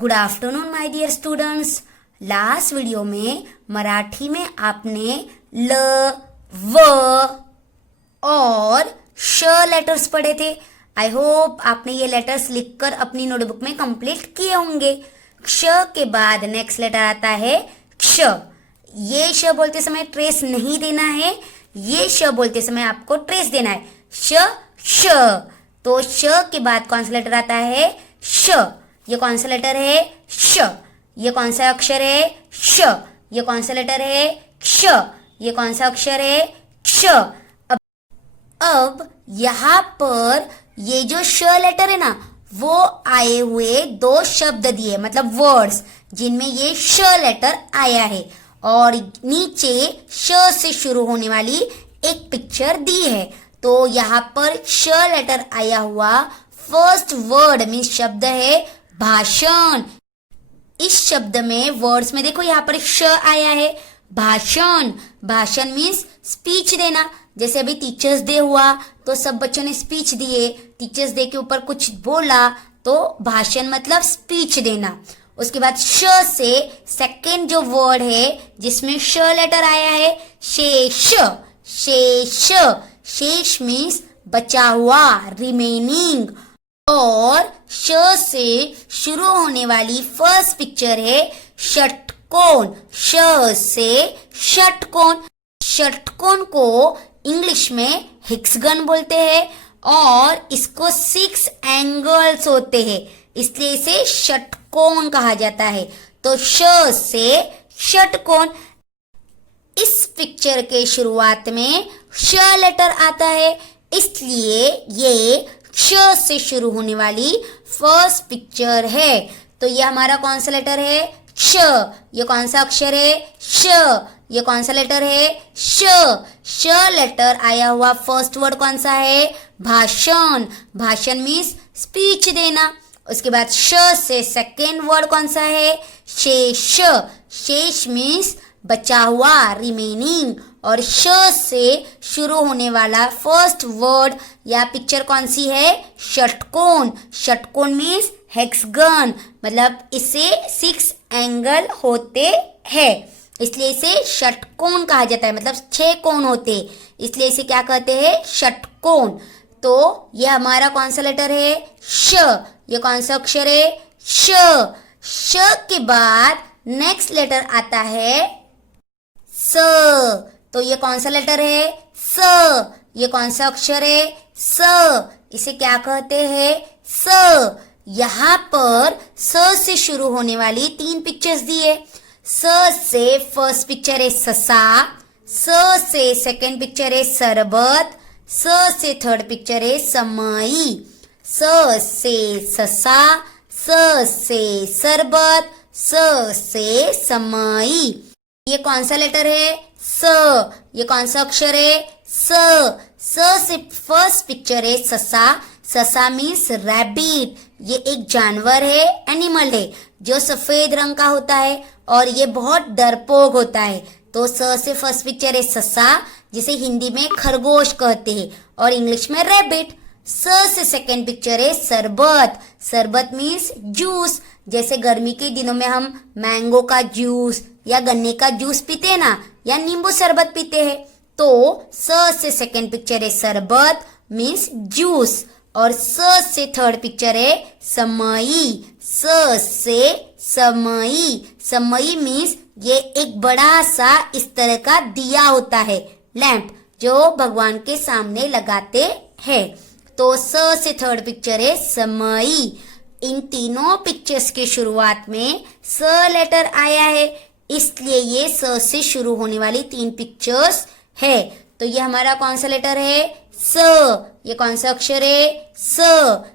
Good afternoon my dear students. Last video में मराठी में आपने ल, व और श लेटर्स पढ़े थे। आई होप आपने ये लेटर्स लिखकर अपनी नोटबुक में कंप्लीट किए होंगे। क्ष के बाद नेक्स्ट लेटर आता है क्ष। ये श बोलते समय ट्रेस नहीं देना है, ये श बोलते समय आपको ट्रेस देना है। श श। तो श के बाद कौन सा लेटर आता है? श। ये कौन सा लेटर है? श। ये कौन सा अक्षर है? श। ये कौन सा लेटर है? क्ष। ये कौन सा अक्षर है? क्ष। अब यहाँ पर ये जो श लेटर है ना, वो आए हुए दो शब्द दिए, मतलब वर्ड्स जिनमें ये श लेटर आया है, और नीचे श से शुरू होने वाली एक पिक्चर दी है। तो यहाँ पर श लेटर आया हुआ फर्स्ट वर्ड मीन शब्द है भाषण। इस शब्द में वर्ड्स में देखो यहाँ पर श आया है, भाषण। भाषण मीन्स स्पीच देना। जैसे अभी टीचर्स डे हुआ तो सब बच्चों ने स्पीच दिए, टीचर्स डे के ऊपर कुछ बोला, तो भाषण मतलब स्पीच देना। उसके बाद श से सेकेंड जो वर्ड है जिसमें श लेटर आया है, शेष। शेष। शेष मीन्स बचा हुआ, रिमेनिंग। और श से शुरू होने वाली फर्स्ट पिक्चर है षटकोण। श से षटकोण। षटकोण को इंग्लिश में हेक्सागन बोलते हैं और इसको 6 एंगल्स होते हैं, इसलिए इसे षटकोण कहा जाता है। तो श से षटकोण। इस पिक्चर के शुरुआत में श लेटर आता है, इसलिए ये श से शुरू होने वाली फर्स्ट पिक्चर है। तो ये हमारा कौन सा लेटर है? श। ये कौन सा अक्षर है? श। ये कौन सा लेटर है? श। श लेटर आया हुआ फर्स्ट वर्ड कौन सा है? भाषण। भाषण मीन्स स्पीच देना। उसके बाद श से सेकेंड वर्ड कौन सा है? शेष। शेष मीन्स बचा हुआ, रिमेनिंग। और श से शुरू होने वाला फर्स्ट वर्ड या पिक्चर कौन सी है? षटकोण। षटकोण मीन्स हेक्सागन, मतलब इसे 6 एंगल होते हैं, इसलिए इसे षटकोण कहा जाता है, मतलब 6 कोण होते, इसलिए इसे क्या कहते हैं? षटकोण। तो ये हमारा कौन सा लेटर है? श। ये कौन सा अक्षर है? श। श के बाद नेक्स्ट लेटर आता है स। तो ये कौन सा लेटर है? स। ये कौन सा अक्षर है? स। इसे क्या कहते हैं? स। यहाँ पर स से शुरू होने वाली 3 पिक्चर्स दिए। स से फर्स्ट पिक्चर है ससा, स से सेकेंड पिक्चर है सरबत, स से थर्ड पिक्चर है समई। स से ससा, स से सरबत, स से समई। ये कौन सा लेटर है? स। ये कौन सा अक्षर है? स। स से फर्स्ट पिक्चर है ससा। ससा मीन्स रैबिट। ये एक जानवर है, एनिमल है, जो सफेद रंग का होता है और ये बहुत डरपोक होता है। तो स से फर्स्ट पिक्चर है ससा, जिसे हिंदी में खरगोश कहते हैं और इंग्लिश में रैबिट। स से सेकेंड पिक्चर है सरबत। सरबत मीन्स जूस। जैसे गर्मी के दिनों में हम मैंगो का जूस या गन्ने का जूस पीते हैं ना, या नींबू शरबत पीते हैं। तो स से सेकेंड पिक्चर है सरबत मीन्स जूस, और स से थर्ड पिक्चर है समई। स से समई। समई मीन्स ये एक बड़ा सा इस तरह का दिया होता है, लैंप, जो भगवान के सामने लगाते हैं। तो स से थर्ड पिक्चर है समई। इन तीनों पिक्चर्स के शुरुआत में स लेटर आया है, इसलिए ये स से शुरू होने वाली 3 पिक्चर्स है। तो ये हमारा कौन सा लेटर है? स। ये कौन सा अक्षर है? स।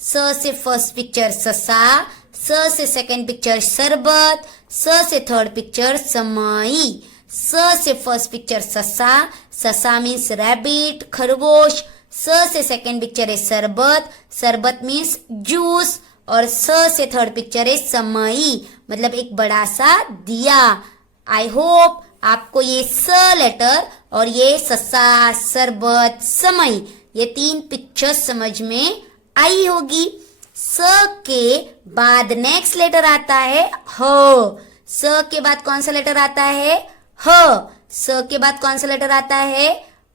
स से फर्स्ट पिक्चर ससा, स से सेकेंड पिक्चर सरबत, स से थर्ड पिक्चर समई। स से फर्स्ट पिक्चर ससा, ससा मीन्स रैबिट, खरगोश। स से सेकेंड पिक्चर है सरबत, सरबत मीन्स जूस। और स से थर्ड पिक्चर है समई, मतलब एक बड़ा सा दिया। आई होप आपको ये स लेटर और ये ससा, सरबत, समई, ये 3 पिक्चर्स समझ में आई होगी। स के बाद नेक्स्ट लेटर आता है ह। स के बाद कौन सा लेटर आता है? ह। स के बाद कौन सा लेटर आता है?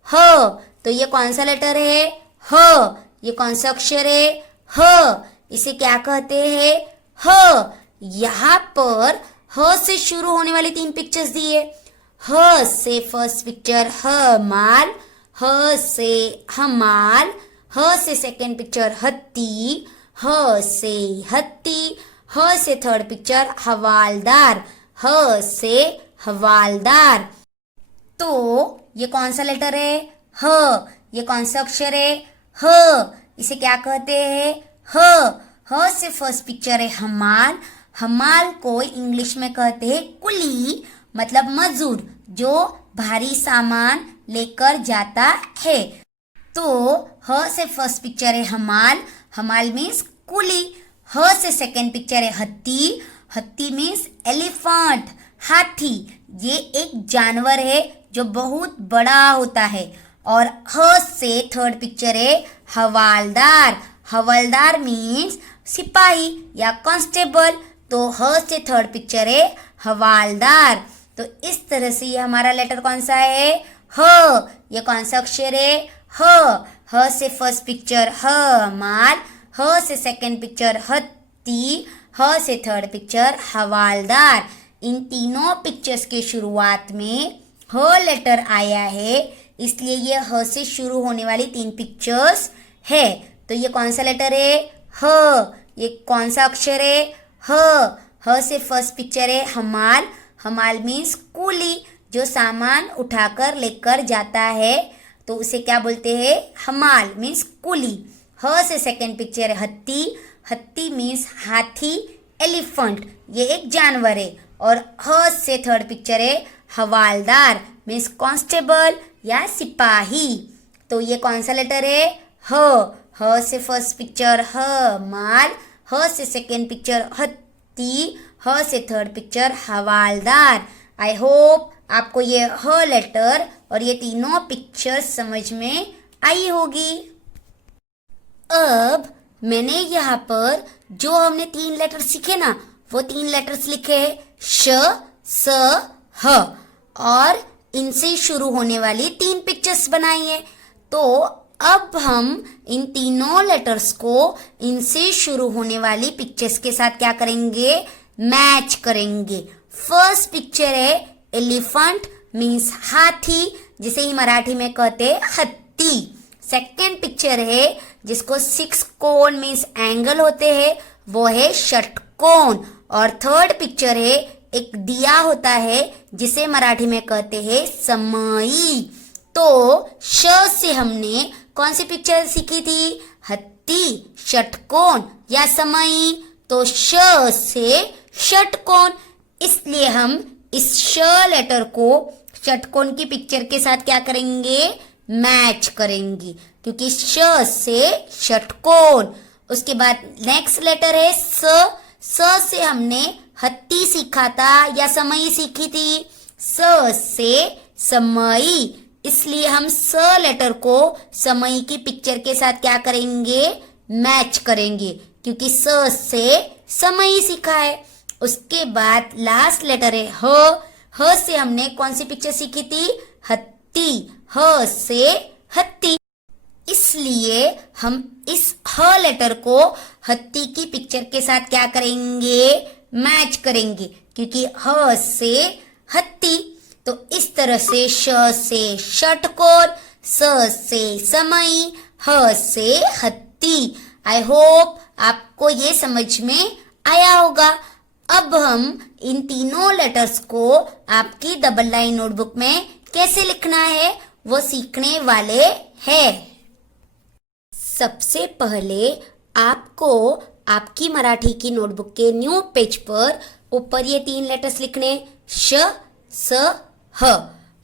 ह। तो ये कौन सा लेटर है? ह। ये कौन सा अक्षर है? ह। इसे क्या कहते हैं? ह। यहाँ पर ह से शुरू होने वाली 3 पिक्चर्स दिए। ह से फर्स्ट पिक्चर हमाल, ह से हमाल, ह से सेकेंड पिक्चर हत्ती, ह से हत्ती, ह से थर्ड पिक्चर हवालदार, ह से हवालदार। तो ये कौन सा लेटर है? ह। ये कौन सा अक्षर है? ह। इसे क्या कहते हैं? ह। ह से फर्स्ट पिक्चर है हमाल। हमाल को इंग्लिश में कहते हैं कुली, मतलब मजदूर जो भारी सामान लेकर जाता है। तो ह से फर्स्ट पिक्चर है हमाल। हमाल मीन्स कुली। ह से सेकेंड पिक्चर है हत्ती। हत्ती मीन्स एलिफेंट, हाथी। ये एक जानवर है जो बहुत बड़ा होता है। और ह से थर्ड पिक्चर है हवालदार। हवलदार मीन्स सिपाही या कांस्टेबल। तो ह से थर्ड पिक्चर है हवालदार। तो इस तरह से ये हमारा लेटर कौन सा है? ह। ये कौन सा अक्षर है? ह। ह से फर्स्ट पिक्चर हमाल, ह से सेकेंड पिक्चर हत्ती, ह से थर्ड पिक्चर हवालदार। इन तीनों पिक्चर्स के शुरुआत में ह लेटर आया है, इसलिए ये ह से शुरू होने वाली 3 पिक्चर्स है। तो ये कौन सा लेटर है? ह। ये कौन सा अक्षर है? ह। ह से फर्स्ट पिक्चर है हमाल। हमाल मीन्स कूली जो सामान उठाकर लेकर जाता है, तो उसे क्या बोलते हैं? हमाल मीन्स कूली। ह से सेकेंड पिक्चर है हत्ती। हत्ती मीन्स हाथी, एलिफेंट, ये एक जानवर है। और ह से थर्ड पिक्चर है हवालदार मीन्स कांस्टेबल या सिपाही। तो ये कौन सा लेटर है? ह। ह से फर्स्ट पिक्चर हमाल, ह से सेकेंड पिक्चर हत्ती, ह से थर्ड पिक्चर हवालदार। आई होप आपको ये ह लेटर और ये तीनों पिक्चर्स समझ में आई होगी। अब मैंने यहाँ पर जो हमने 3 लेटर सीखे ना, वो 3 लेटर्स लिखे हैं श, स, ह, और इनसे शुरू होने वाली 3 पिक्चर्स बनाई है। तो अब हम इन तीनों लेटर्स को इनसे शुरू होने वाली पिक्चर्स के साथ क्या करेंगे? मैच करेंगे। फर्स्ट पिक्चर है एलिफेंट मीन्स हाथी, जिसे ही मराठी में कहते हैं हत्ती। सेकेंड पिक्चर है जिसको 6 कोन मीन्स एंगल होते हैं, वो है षटकोण। और थर्ड पिक्चर है एक दिया होता है जिसे मराठी में कहते हैं समई। तो श से हमने कौन सी पिक्चर सीखी थी? हत्ती, षटकोण या समई। तो श से षटकोण, इसलिए हम इस श लेटर को षटकोण की पिक्चर के साथ क्या करेंगे? मैच करेंगे, क्योंकि श से षटकोण। उसके बाद नेक्स्ट लेटर है स। स से हमने हत्ती सीखा था या समई सीखी थी? स से समई, इसलिए हम स लेटर को समई की पिक्चर के साथ क्या करेंगे? मैच करेंगे, क्योंकि स से समई सीखा है। उसके बाद लास्ट लेटर है ह। ह से हमने कौन सी पिक्चर सीखी थी? हत्ती। ह से हत्ती, इसलिए हम इस ह लेटर को हत्ती की पिक्चर के साथ क्या करेंगे? मैच करेंगे, क्योंकि ह से हत्ती। तो इस तरह से श से षटकोण, स से समई, ह से हत्ती। आई होप आपको ये समझ में आया होगा। अब हम इन तीनों लेटर्स को आपकी डबल लाइन नोटबुक में कैसे लिखना है वो सीखने वाले हैं। सबसे पहले आपको आपकी मराठी की नोटबुक के न्यू पेज पर ऊपर ये 3 लेटर्स लिखने, श, स, ह,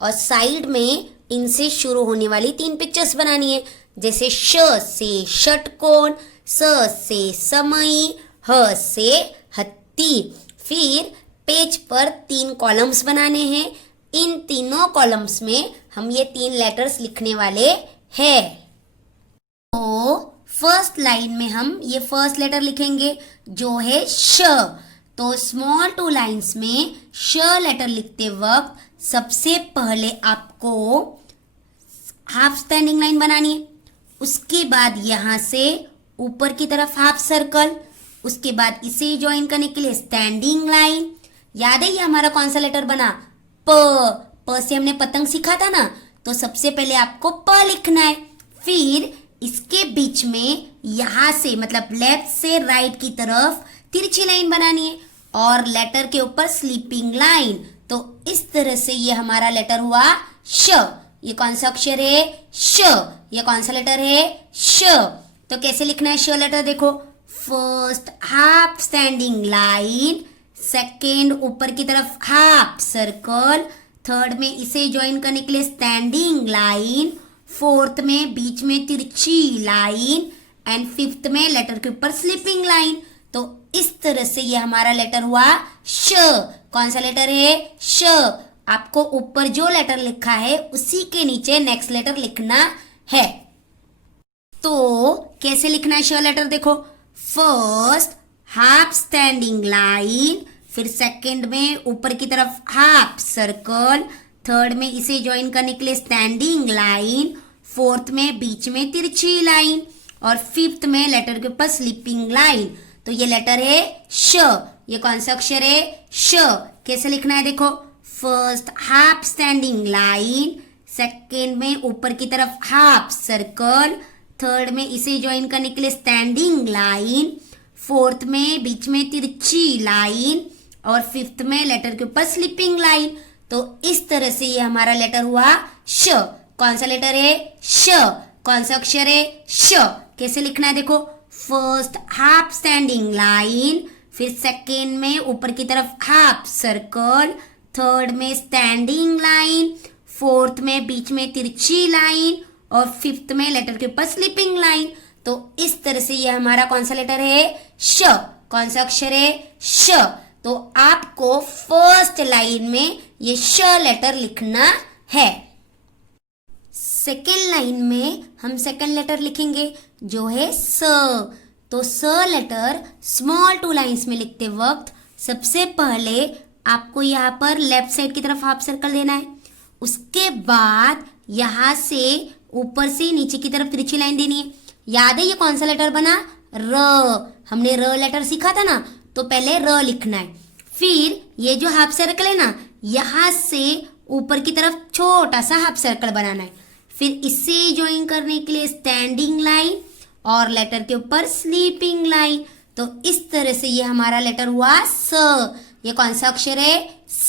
और साइड में इनसे शुरू होने वाली 3 पिक्चर्स बनानी है, जैसे श से षटकोण, स से समई, ह से हत्ती। फिर पेज पर 3 कॉलम्स बनाने हैं। इन तीनों कॉलम्स में हम ये 3 लेटर्स लिखने वाले हैं। तो फर्स्ट लाइन में हम ये फर्स्ट लेटर लिखेंगे जो है श। तो स्मॉल टू लाइन्स में श लेटर लिखते वक्त सबसे पहले आपको हाफ स्टैंडिंग लाइन बनानी है, उसके बाद यहाँ से ऊपर की तरफ हाफ सर्कल, उसके बाद इसे ज्वाइन करने के लिए स्टैंडिंग लाइन। याद है ये हमारा कौन सा लेटर बना? प से हमने पतंग सीखा था ना, तो सबसे पहले आपको प लिखना है, फिर इसके बीच में यहाँ से मतलब लेफ्ट से राइट की तरफ तिरछी लाइन बनानी है और लेटर के ऊपर स्लीपिंग लाइन। तो इस तरह से ये हमारा लेटर हुआ श। ये कौन सा अक्षर है? श। ये कौन सा लेटर है? श। तो कैसे लिखना है श लेटर? देखो, first half standing line, second ऊपर की तरफ हाफ सर्कल, थर्ड में इसे ज्वाइन करने के लिए स्टैंडिंग लाइन, फोर्थ में बीच में तिरछी लाइन एंड फिफ्थ में लेटर के ऊपर स्लीपिंग लाइन। तो इस तरह से ये हमारा लेटर हुआ श। कौन सा लेटर है? श। आपको ऊपर जो लेटर लिखा है उसी के नीचे नेक्स्ट लेटर लिखना है। तो कैसे लिखना है श लेटर? देखो, फर्स्ट हाफ स्टैंडिंग लाइन, फिर सेकंड में ऊपर की तरफ हाफ सर्कल, थर्ड में इसे ज्वाइन करने के लिए स्टैंडिंग लाइन, फोर्थ में बीच में तिरछी लाइन और फिफ्थ में लेटर के ऊपर स्लीपिंग लाइन। तो ये लेटर है श। ये कौन सा अक्षर है? श। कैसे लिखना है? देखो, first half standing line, second में ऊपर की तरफ हाफ सर्कल, थर्ड में इसे ज्वाइन करने के लिए स्टैंडिंग लाइन, फोर्थ में बीच में तिरछी लाइन और फिफ्थ में लेटर के ऊपर स्लीपिंग लाइन। तो इस तरह से ये हमारा लेटर हुआ श। कौन सा लेटर है? श। कौन सा अक्षर है? श। कैसे लिखना है? देखो, फर्स्ट हाफ स्टैंडिंग लाइन, फिर सेकेंड में ऊपर की तरफ हाफ सर्कल, थर्ड में स्टैंडिंग लाइन, फोर्थ में बीच में तिरछी लाइन और फिफ्थ में लेटर के ऊपर स्लीपिंग लाइन। तो इस तरह से ये हमारा कौन सा लेटर है? श। कौन सा अक्षर है? श। तो आपको फर्स्ट लाइन में ये श लेटर लिखना है। सेकेंड लाइन में हम सेकेंड लेटर लिखेंगे जो है स। तो स लेटर स्मॉल टू लाइंस में लिखते वक्त सबसे पहले आपको यहाँ पर लेफ्ट साइड की तरफ हाफ सर्कल देना है, उसके बाद यहाँ से ऊपर से नीचे की तरफ तिरछी लाइन देनी है। याद है ये कौन सा लेटर बना? र। हमने र लेटर सीखा था ना, तो पहले र लिखना है, फिर ये जो हाफ सर्कल है ना, यहाँ से ऊपर की तरफ छोटा सा हाफ सर्कल बनाना है, फिर इसे ज्वाइन करने के लिए स्टैंडिंग लाइन और लेटर के ऊपर स्लीपिंग लाइन। तो इस तरह से ये हमारा लेटर हुआ स। ये कौन सा अक्षर है? स।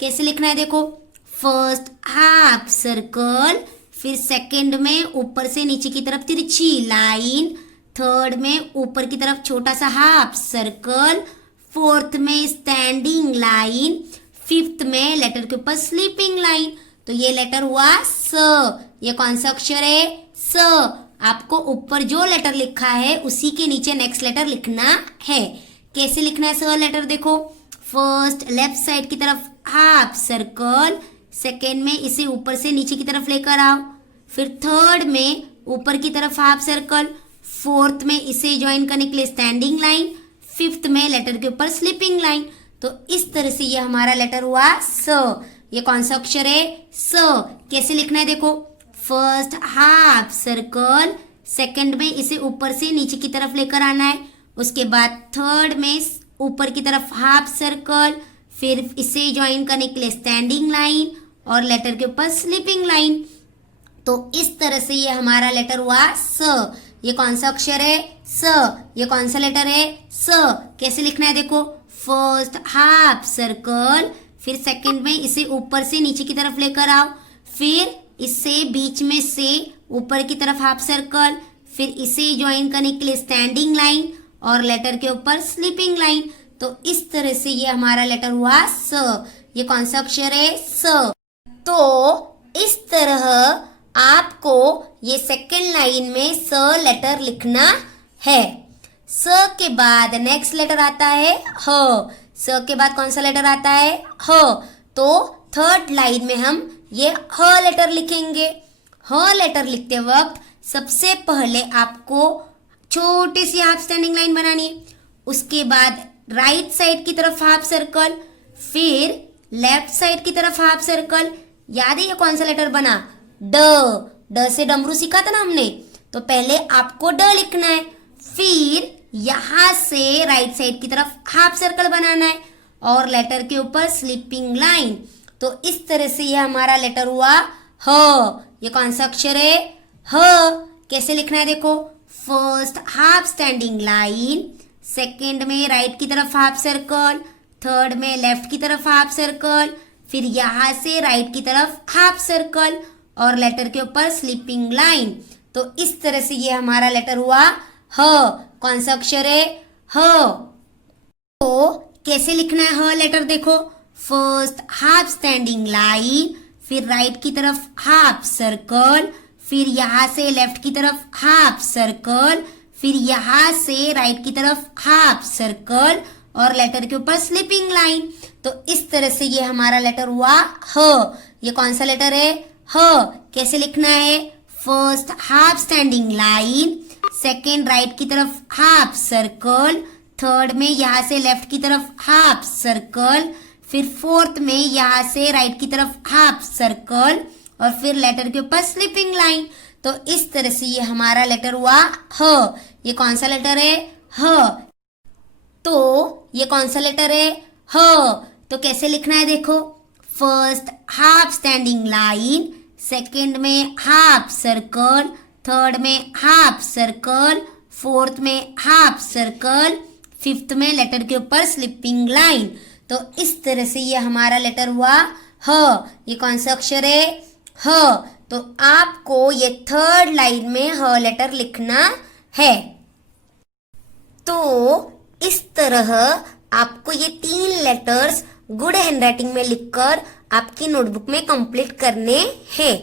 कैसे लिखना है? देखो, फर्स्ट हाफ सर्कल, फिर सेकंड में ऊपर से नीचे की तरफ तिरछी लाइन, थर्ड में ऊपर की तरफ छोटा सा हाफ सर्कल, फोर्थ में स्टैंडिंग लाइन, फिफ्थ में लेटर के ऊपर स्लीपिंग लाइन। तो ये लेटर हुआ स। ये कौन सा अक्षर है? स। आपको ऊपर जो लेटर लिखा है उसी के नीचे नेक्स्ट लेटर लिखना है। कैसे लिखना है स लेटर? देखो, फर्स्ट लेफ्ट साइड की तरफ हाफ सर्कल, सेकेंड में इसे ऊपर से नीचे की तरफ लेकर आओ, फिर थर्ड में ऊपर की तरफ हाफ सर्कल, फोर्थ में इसे ज्वाइन करने के लिए स्टैंडिंग लाइन, फिफ्थ में लेटर के ऊपर स्लीपिंग लाइन। तो इस तरह से ये हमारा लेटर हुआ स। ये कौन सा अक्षर है? स। कैसे लिखना है? देखो, फर्स्ट हाफ सर्कल, सेकंड में इसे ऊपर से नीचे की तरफ लेकर आना है, उसके बाद थर्ड में ऊपर की तरफ हाफ सर्कल, फिर इसे ज्वाइन करने के लिए स्टैंडिंग लाइन और लेटर के ऊपर स्लीपिंग लाइन। तो इस तरह से ये हमारा लेटर हुआ स। ये कौन सा अक्षर है? स। ये कौन सा लेटर है? स। कैसे लिखना है? देखो, फर्स्ट हाफ सर्कल, फिर सेकंड में इसे ऊपर से नीचे की तरफ लेकर आओ, फिर इससे बीच में से ऊपर की तरफ हाफ सर्कल, फिर इसे ज्वाइन करने के लिए स्टैंडिंग लाइन और लेटर के ऊपर स्लीपिंग लाइन। तो इस तरह से ये हमारा लेटर हुआ स। ये कौन सा अक्षर है? स। तो इस तरह आपको ये सेकेंड लाइन में स लेटर लिखना है। स के बाद नेक्स्ट लेटर आता है ह। स के बाद कौन सा लेटर आता है? ह। तो थर्ड लाइन में हम ये ह लेटर लिखेंगे। ह लेटर लिखते वक्त सबसे पहले आपको छोटी सी हाफ स्टैंडिंग लाइन बनानी है। उसके बाद राइट साइड की तरफ हाफ सर्कल, फिर लेफ्ट साइड की तरफ हाफ सर्कल। याद है ये कौन सा लेटर बना? ड से डमरू सीखा था ना हमने, तो पहले आपको ड लिखना है, फिर यहां से राइट साइड की तरफ हाफ सर्कल बनाना है और लेटर के ऊपर स्लीपिंग लाइन। तो इस तरह से ये हमारा लेटर हुआ ह। ये कौन सा अक्षर है? ह। कैसे लिखना है देखो, first half standing line, second में राइट की तरफ हाफ सर्कल, थर्ड में लेफ्ट की तरफ हाफ सर्कल, फिर यहां से राइट की तरफ हाफ सर्कल और लेटर के ऊपर स्लीपिंग लाइन। तो इस तरह से ये हमारा लेटर हुआ ह। कौन सा अक्षर है? ह। तो कैसे लिखना है ह लेटर देखो, फर्स्ट हाफ स्टैंडिंग लाइन, फिर राइट की तरफ हाफ सर्कल, फिर यहां से लेफ्ट की तरफ हाफ सर्कल, फिर यहां से राइट की तरफ हाफ सर्कल और लेटर के ऊपर स्लीपिंग लाइन। तो इस तरह से ये हमारा लेटर हुआ ह। ये कौन सा लेटर है? ह। कैसे लिखना है, first half standing line, second right की तरफ हाफ सर्कल, थर्ड में यहां से लेफ्ट की तरफ हाफ सर्कल, फिर फोर्थ में यहां से राइट की तरफ हाफ सर्कल और फिर लेटर के ऊपर स्लीपिंग लाइन। तो इस तरह से ये हमारा लेटर हुआ ह। ये कौन सा लेटर है? ह। तो ये कौन सा लेटर है? ह। तो कैसे लिखना है देखो, first half standing line, second में हाफ सर्कल, थर्ड में हाफ सर्कल, फोर्थ में हाफ सर्कल, फिफ्थ में लेटर के ऊपर स्लीपिंग लाइन। तो इस तरह से ये हमारा लेटर हुआ ह। ये कौन सा अक्षर है? ह। तो आपको ये थर्ड लाइन में ह लेटर लिखना है। तो इस तरह आपको ये 3 लेटर्स गुड हैंडराइटिंग में लिखकर आपकी नोटबुक में कंप्लीट करने हैं।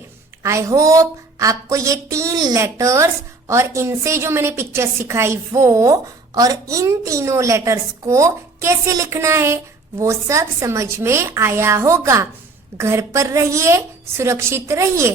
आई होप आपको ये 3 लेटर्स और इनसे जो मैंने पिक्चर सिखाई वो और इन तीनों लेटर्स को कैसे लिखना है वो सब समझ में आया होगा। घर पर रहिए, सुरक्षित रहिए।